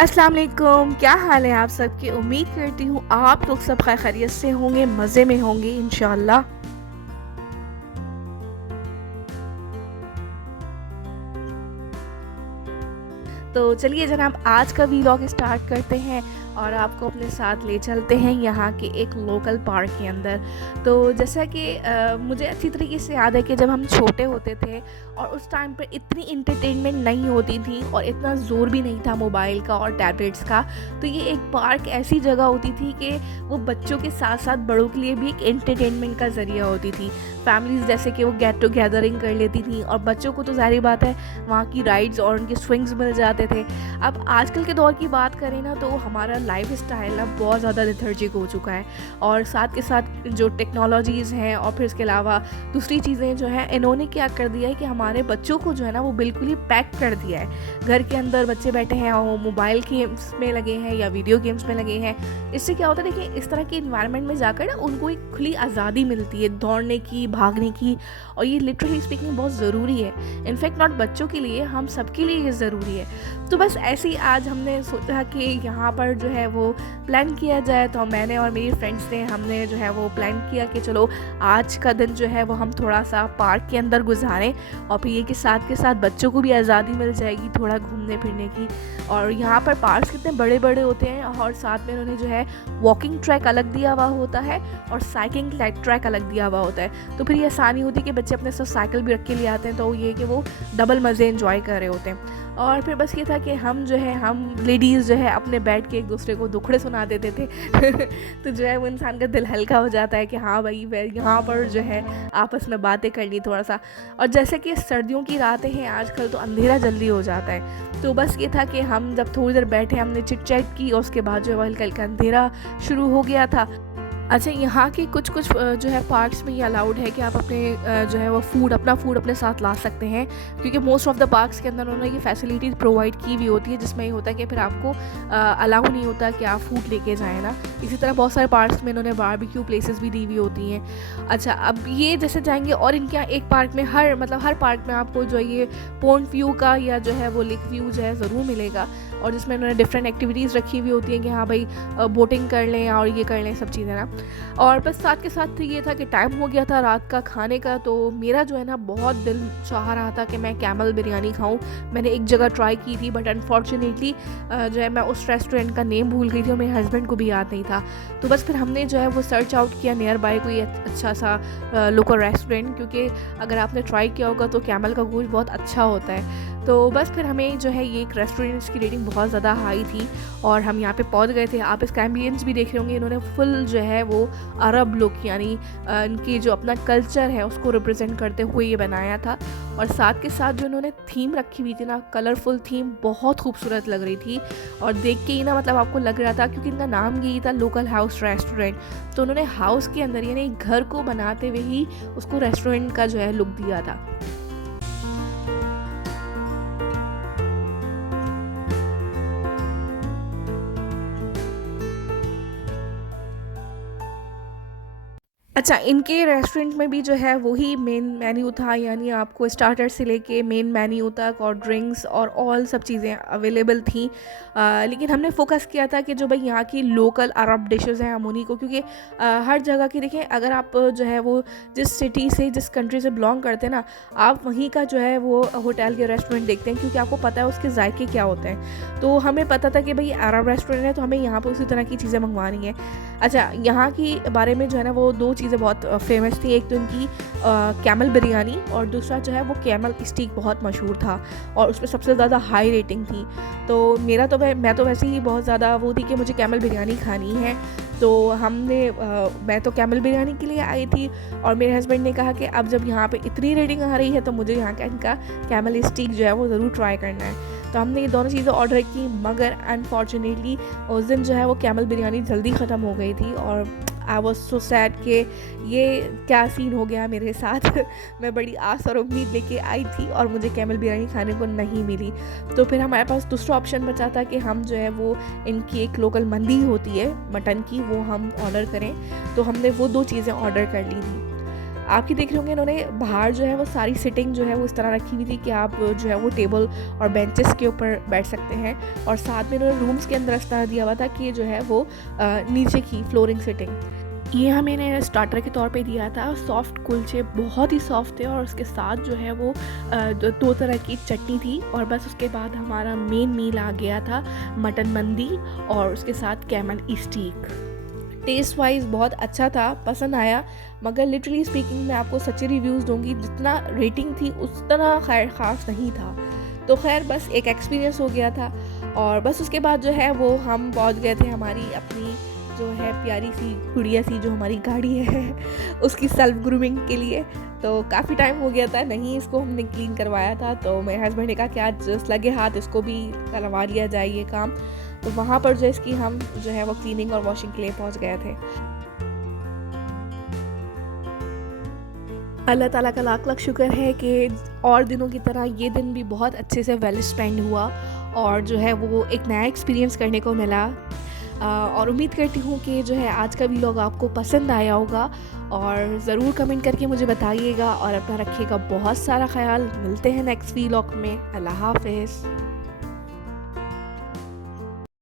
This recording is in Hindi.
अस्सलाम वालेकुम, क्या हाल है आप सबकी। उम्मीद करती हूँ आप लोग सब खैरियत से होंगे, मज़े में होंगे इंशाल्लाह। तो चलिए जनाब, आज का व्लॉग स्टार्ट करते हैं और आपको अपने साथ ले चलते हैं यहाँ के एक लोकल पार्क के अंदर। तो जैसा कि मुझे अच्छी तरीके से याद है कि जब हम छोटे होते थे और उस टाइम पर इतनी इंटरटेनमेंट नहीं होती थी और इतना ज़ोर भी नहीं था मोबाइल का और टैबलेट्स का। तो ये एक पार्क ऐसी जगह होती थी कि वो बच्चों के साथ साथ बड़ों के लिए भी एक एंटरटेनमेंट का ज़रिया होती थी। फैमिलीज़ जैसे कि वो गेट टुगेदरिंग कर लेती थी और बच्चों को तो ज़ाहिर बात है वहाँ की राइड्स और उनके स्विंग्स मिल जाते थे। अब आजकल के दौर की बात करें ना, तो हमारा लाइफ स्टाइल ना बहुत ज़्यादा लेथर्जिक हो चुका है और साथ के साथ जो टेक्नोलॉजीज़ हैं और फिर इसके अलावा दूसरी चीज़ें जो हैं, इन्होंने क्या कर दिया है कि हमारे बच्चों को जो है ना वो बिल्कुल ही पैक कर दिया है। घर के अंदर बच्चे बैठे हैं और वो मोबाइल गेम्स में लगे हैं या वीडियो गेम्स में लगे हैं। इससे क्या होता है, देखिए इस तरह के इन्वायरमेंट में जाकर ना उनको एक खुली आज़ादी मिलती है दौड़ने की, भागने की, और ये लिटरली स्पीकिंग बहुत ज़रूरी है। इनफैक्ट नॉट बच्चों के लिए, हम सबके लिए ये ज़रूरी है। तो बस ऐसे ही आज हमने सोचा कि यहाँ पर जो है वो प्लान किया जाए। तो मैंने और मेरी फ्रेंड्स ने हमने जो है वो प्लान किया कि चलो आज का दिन जो है वो हम थोड़ा सा पार्क के अंदर गुजारें और फिर ये कि साथ के साथ बच्चों को भी आज़ादी मिल जाएगी थोड़ा घूमने फिरने की। और यहाँ पर पार्क्स कितने बड़े बड़े होते हैं और साथ में उन्होंने जो है वॉकिंग ट्रैक अलग दिया हुआ होता है और साइकिलिंग ट्रैक अलग दिया हुआ होता है। तो फिर ये आसानी होती है कि बच्चे अपने साथ साइकिल भी रख के लिए आते हैं, तो ये कि वो डबल मज़े इन्जॉय कर रहे होते हैं। और फिर बस ये था कि हम जो है हम लेडीज़ जो है अपने बैठ के एक दूसरे को दुखड़े सुना देते थे तो जो है वो इंसान का दिल हल्का हो जाता है कि हाँ भाई यहाँ पर जो है आपस में बातें करनी थोड़ा सा। और जैसे कि सर्दियों की रातें हैं आजकल, तो अंधेरा जल्दी हो जाता है। तो बस ये था कि हम जब थोड़ी देर बैठे, हमने चिट चैट की और उसके बाद जो है वो हल्का हल्का अंधेरा शुरू हो गया था। अच्छा, यहाँ के कुछ कुछ जो है पार्क्स में ये अलाउड है कि आप अपने जो है वो अपना फूड अपने साथ ला सकते हैं, क्योंकि मोस्ट ऑफ द पार्क्स के अंदर उन्होंने ये फैसिलिटी प्रोवाइड की हुई होती है, जिसमें ये होता है कि फिर आपको अलाउ नहीं होता कि आप फूड लेके जाएँ ना। इसी तरह बहुत सारे पार्क्स में इन्होंने बारबेक्यू प्लेसेस भी दी हुई होती हैं। अच्छा, अब ये जैसे जाएंगे और इनके यहाँ एक पार्क में हर पार्क में आपको जो है ये पॉन्ड व्यू का या जो है वो लेक व्यू जो है ज़रूर मिलेगा, और जिसमें उन्होंने डिफरेंट एक्टिविटीज़ रखी हुई होती हैं कि हाँ भाई बोटिंग कर लें और ये कर लें सब चीज़ें ना। और बस साथ के साथ ये था कि टाइम हो गया था रात का खाने का, तो मेरा जो है ना बहुत दिल चाह रहा था कि मैं कैमल बिरयानी खाऊं। मैंने एक जगह ट्राई की थी बट अनफॉर्चुनेटली जो है मैं उस रेस्टोरेंट का नेम भूल गई थी और मेरे हस्बैंड को भी याद नहीं था। तो बस फिर हमने जो है वो सर्च आउट किया नियर बाय कोई अच्छा सा लोकल रेस्टोरेंट, क्योंकि अगर आपने ट्राई किया होगा तो कैमल का गोश्त बहुत अच्छा होता है। तो बस फिर हमें जो है ये एक रेस्टोरेंट की रेटिंग बहुत ज़्यादा हाई थी और हम यहाँ पे पहुँच गए थे। आप इसका एम्बियंस भी देख रहे होंगे, इन्होंने फुल जो है वो अरब लुक यानी इनकी जो अपना कल्चर है उसको रिप्रेजेंट करते हुए ये बनाया था। और साथ के साथ जो इन्होंने थीम रखी हुई थी ना, कलरफुल थीम, बहुत खूबसूरत लग रही थी और देख के ही ना मतलब आपको लग रहा था, क्योंकि इनका नाम यही था लोकल हाउस रेस्टोरेंट, तो उन्होंने हाउस के अंदर यानी घर को बनाते हुए ही उसको रेस्टोरेंट का जो है लुक दिया था। अच्छा, इनके रेस्टोरेंट में भी जो है वही मेन मेन्यू था, यानी आपको स्टार्टर से लेके मेन मेन्यू तक और ड्रिंक्स और ऑल सब चीज़ें अवेलेबल थी। लेकिन हमने फोकस किया था कि जो भाई यहाँ की लोकल अरब डिशेज़ हैं हम उन्हीं को, क्योंकि हर जगह की देखें, अगर आप जो है वो जिस सिटी से जिस कंट्री से बिलोंग करते हैं ना, आप वहीं का जो है वो होटल के रेस्टोरेंट देखते हैं, क्योंकि आपको पता है उसके जायके क्या होते हैं। तो हमें पता था कि भाई अरब रेस्टोरेंट है तो हमें यहाँ पर उसी तरह की चीज़ें मंगवानी है। अच्छा, यहाँ की बारे में जो है ना वो दो चीज़ें बहुत फेमस थी। एक तो इनकी कैमल बिरयानी और दूसरा जो है वो कैमल स्टीक बहुत मशहूर था और उसमें सबसे ज़्यादा हाई रेटिंग थी। तो मैं तो वैसे ही बहुत ज़्यादा वो थी कि मुझे कैमल बिरयानी खानी है। तो मैं तो कैमल बिरयानी के लिए आई थी और मेरे हस्बैंड ने कहा कि अब जब यहाँ पे इतनी रेटिंग आ रही है तो मुझे यहाँ का इनका कैमल स्टीक जो है वो ज़रूर ट्राई करना है। तो हमने ये दोनों चीज़ें ऑर्डर की, मगर अनफॉर्चुनेटली उस दिन जो है वो कैमल बिरयानी जल्दी ख़त्म हो गई थी और आई वॉज सो सैड कि ये क्या सीन हो गया मेरे साथ मैं बड़ी आस और उम्मीद लेके आई थी और मुझे कैमल बिरयानी खाने को नहीं मिली। तो फिर हमारे पास दूसरा ऑप्शन बचा था कि हम जो है वो इनकी एक लोकल मंदी होती है मटन की, वो हम ऑर्डर करें। तो हमने वो दो चीज़ें ऑर्डर कर ली थी। आप ये देख रहे होंगे इन्होंने बाहर जो है वो सारी सिटिंग जो है वो इस तरह रखी हुई थी कि आप जो है वो टेबल और बेंचेस के ऊपर बैठ सकते हैं, और साथ में इन्होंने रूम्स के अंदर इस तरह दिया हुआ था कि जो है वो नीचे की फ्लोरिंग सिटिंग। ये हमें इन्हें स्टार्टर के तौर पे दिया था। सॉफ्ट कुलचे बहुत ही सॉफ्ट थे, और उसके साथ जो है वो दो तरह की चटनी थी, और बस उसके बाद हमारा मेन मील आ गया था मटन मंदी और उसके साथ कैमल स्टीक। टेस्ट वाइज बहुत अच्छा था, पसंद आया, मगर लिटरली स्पीकिंग मैं आपको सच्चे रिव्यूज़ दूंगी, जितना रेटिंग थी उतना खैर ख़ास नहीं था। तो खैर बस एक एक्सपीरियंस हो गया था, और बस उसके बाद जो है वो हम पहुंच गए थे हमारी अपनी जो है प्यारी सी गुड़िया सी जो हमारी गाड़ी है उसकी सेल्फ ग्रूमिंग के लिए। तो काफ़ी टाइम हो गया था नहीं इसको हमने क्लीन करवाया था, तो मेरे हस्बैंड ने कहा कि आज जस्ट लगे हाथ इसको भी करवा लिया जाए ये काम। तो वहाँ पर जो इसकी हम जो है वो क्लीनिंग और वॉशिंग के लिए पहुँच गए थे। अल्लाह ताला का लाख लाख शुक्र है कि और दिनों की तरह ये दिन भी बहुत अच्छे से वेल स्पेंड हुआ, और जो है वो एक नया एक्सपीरियंस करने को मिला। और उम्मीद करती हूँ कि जो है आज का व्लॉग आपको पसंद आया होगा, और ज़रूर कमेंट करके मुझे बताइएगा, और अपना रखिएगा बहुत सारा ख्याल। मिलते हैं नेक्स्ट व्लॉग में। अल्लाह हाफ़िज़।